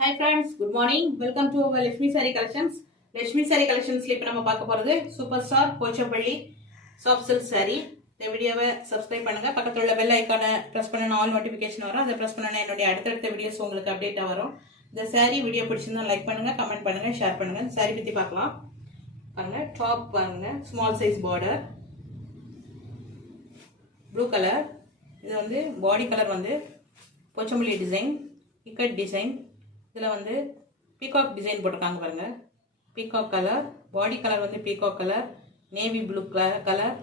Hi friends, good morning. Welcome to our Lakshmi Saree Collections. Lakshmi Saree Collections ல இப்ப நம்ம பார்க்க போறது super star Pochampalli soft silk saree. இந்த வீடியோவை சப்ஸ்கிரைப் பண்ணுங்க. பக்கத்துல உள்ள பெல் ஐகானை பிரஸ் பண்ணா ஆல் நோட்டிபிகேஷன் வரும். அதை பிரஸ் பண்ணா என்னோட அடுத்தடுத்த வீடியோஸ் உங்களுக்கு அப்டேட்டா வரும். இந்த saree வீடியோ பிடிச்சிருந்தா லைக் பண்ணுங்க, கமெண்ட் பண்ணுங்க, ஷேர் பண்ணுங்க. saree பத்தி பார்க்கலாம். பாருங்க, டாப் பாருங்க, small size border. Blue colour. இது வந்து பாடி கலர் வந்து போச்சம்பள்ளி டிசைன், இக்கட் டிசைன். இதில் வந்து பீகாக் டிசைன் போட்டிருக்காங்க பாருங்க. பீகாக் கலர், பாடி கலர் வந்து peacock colour, navy blue colour,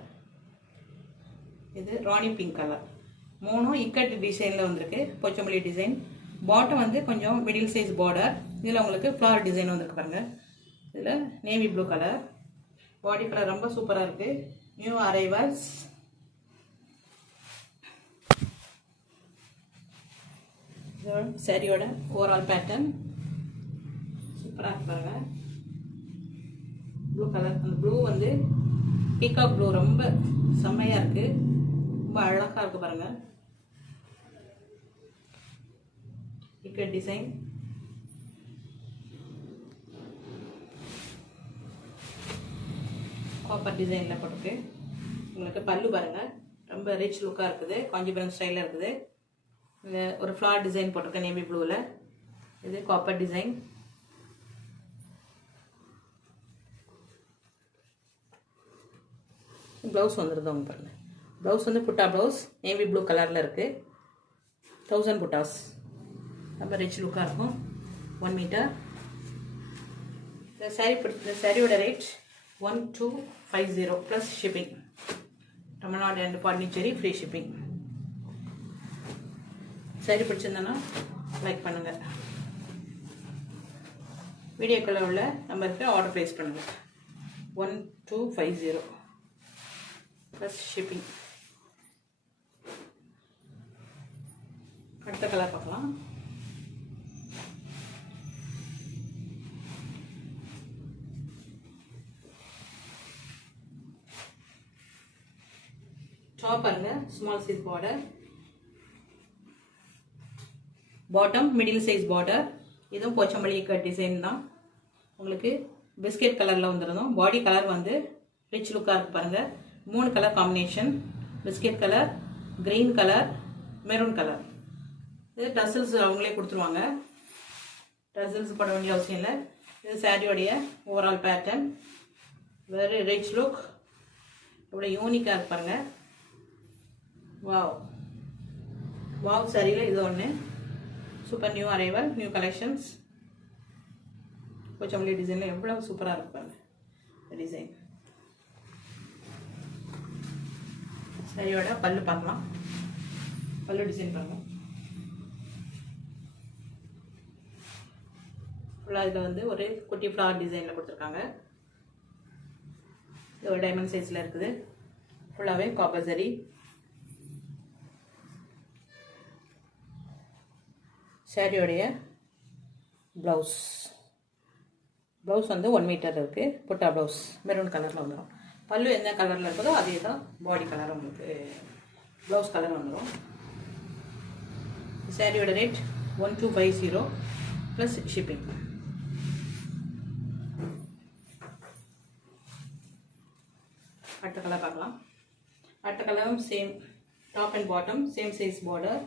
இது ராணி பிங்க் கலர். மூணும் இக்கட் டிசைனில் வந்திருக்கு, போச்சம்பள்ளி டிசைன். பாட்டம் வந்து கொஞ்சம் மிடில் சைஸ் பார்டர். இதில் உங்களுக்கு ஃப்ளவர் டிசைன் வந்திருக்கு பாருங்க. இதில் நேவி ப்ளூ கலர். பாடி கலர் ரொம்ப சூப்பராக இருக்குது. New arrivals. சாரியோட ஓவரால் பேட்டர்ன் சூப்பராக இருக்கு பாருங்க. ப்ளூ கலர், அந்த ப்ளூ வந்து பீகாக் ப்ளூ ரொம்ப செம்மையாக இருக்கு, ரொம்ப அழகாக இருக்கு பாருங்க. இக்கட் டிசைன். காப்பர் டிசைனில் போட்டிருக்கு. உங்களுக்கு பல்லு பாருங்க, ரொம்ப ரிச் லுக்காக இருக்குது, காஞ்சிபுரம் ஸ்டைலில் இருக்குது. இதில் ஒரு ஃப்ளார் டிசைன் போட்டிருக்கேன் நேவி ப்ளூவில். இது காப்பர் டிசைன். ப்ளவுஸ் வந்துருது அவங்க பாருங்க. ப்ளவுஸ் வந்து புட்டா ப்ளவுஸ் நேவி ப்ளூ கலரில் இருக்குது. 1000 புட்டாஸ். ரொம்ப ரிச் லுக்காக இருக்கும். 1 மீட்டர். இந்த சாரியோட rate 1250 plus shipping. Tamil Nadu and Pondicherry free shipping. சரி, பிடிச்சிருந்தனா லைக் பண்ணுங்கள். வீடியோக்குள்ளே உள்ள நம்பருக்கு ஆர்டர் ப்ளேஸ் பண்ணுங்கள். 1250 ப்ளஸ் ஷிப்பிங். அடுத்த கலர் பார்க்கலாம். டாப் பாருங்க, small size border. Bottom middle size border. இதுவும் போச்சம்பள்ளி கட் டிசைன் தான். உங்களுக்கு பிஸ்கெட் கலரில் வந்துருந்தோம். பாடி கலர் வந்து ரிச் லுக்காக இருக்குது பாருங்கள். 3 colour combination. Biscuit colour, green colour, maroon colour. இது டசல்ஸ் அவங்களே கொடுத்துருவாங்க, டசல்ஸ் போட வேண்டிய அவசியம் இல்லை. இது சாரியோடைய overall pattern. Very rich look, இவ்வளோ யூனிக்காக இருக்கு பாருங்கள். வாவ் வாவ் சாரியில் இது ஒன்று super new arrival, new collections. Pochampally டிசைனில் எவ்வளோ சூப்பராக இருப்பாங்க டிசைன். சரியோட பல்லு பார்க்கலாம். பல்லு டிசைன் பார்க்கலாம். ஃபுல்லாக இதில் வந்து ஒரு குட்டி ஃப்ளவர் டிசைனில் கொடுத்துருக்காங்க. இது ஒரு டைமண்ட் சைஸில் இருக்குது. ஃபுல்லாகவே காப்பர் சரி. சாரியோடைய ப்ளவுஸ் வந்து 1 மீட்டர் இருக்குது. புட்டா ப்ளவுஸ் மெரூன் கலரில் வந்துடும். பல்லு எந்த கலரில் இருக்குதோ அதே தான் பாடி கலர் உங்களுக்கு ப்ளவுஸ் கலர் வந்துடும். சாரியோட ரேட் 1250 ப்ளஸ் ஷிப்பிங். அடுத்த கலர் பார்க்கலாம். அடுத்த கலரும் same top and bottom, same size border.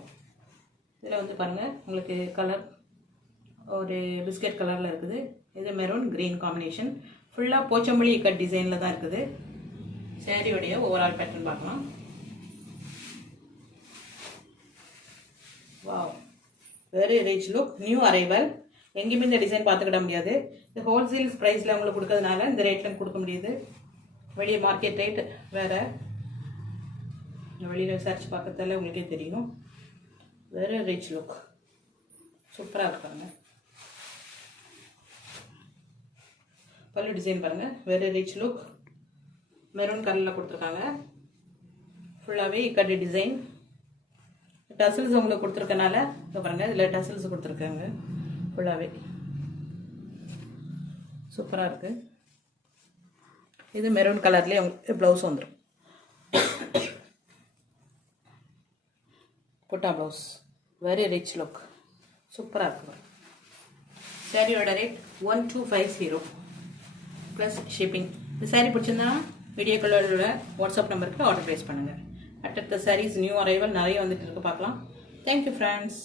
இதில் வந்து பாருங்கள், உங்களுக்கு கலர் ஒரு பிஸ்கட் கலரில் இருக்குது. இது மெரூன் கிரீன் காம்பினேஷன். ஃபுல்லாக போச்சம்பள்ளி கட் டிசைனில் தான் இருக்குது. சாரியோடைய ஓவரால் பேட்டர்ன் பார்க்கலாம். Wow, very rich look, new arrival. எங்கேயுமே இந்த டிசைன் பார்த்துக்கிட முடியாது. இது ஹோல்சேல் ப்ரைஸில் உங்களுக்கு கொடுக்கறதுனால இந்த ரேட்டில் கொடுக்க முடியுது. வெளியே மார்க்கெட் ரேட் வேறு. வெளியில் விசாரிச்சு பார்க்கறதால உங்களுக்கே தெரியும். வெரி ரிச் லுக், சூப்பராக இருக்காங்க. பல்லு டிசைன் பாருங்கள், வெரி ரிச் லுக். மெரூன் கலரில் கொடுத்துருக்காங்க. ஃபுல்லாகவே இக்கட்டு டிசைன். டசல்ஸ் உங்களுக்கு கொடுத்துருக்கனால இப்போ பாருங்கள், இதில் டசல்ஸ் கொடுத்துருக்காங்க. ஃபுல்லாகவே சூப்பராக இருக்குது. இது மெரூன் கலர்லேயே உங்களுக்கு ப்ளவுஸ் வந்துடும். புட்டா ப்ளவுஸ், வெரி ரிச் லுக், சூப்பராக இருக்குது. சாரியோட ரேட் 1250 ப்ளஸ் ஷிப்பிங். இந்த சாரீ பிடிச்சிருந்தா வீடியோ காலோட வாட்ஸ்அப் நம்பருக்கு ஆர்டர் ப்ளேஸ் பண்ணுங்கள். அடுத்த சாரீஸ் நியூ அரைவல் நிறைய வந்துட்டு இருக்கு, பார்க்கலாம். Thank you friends.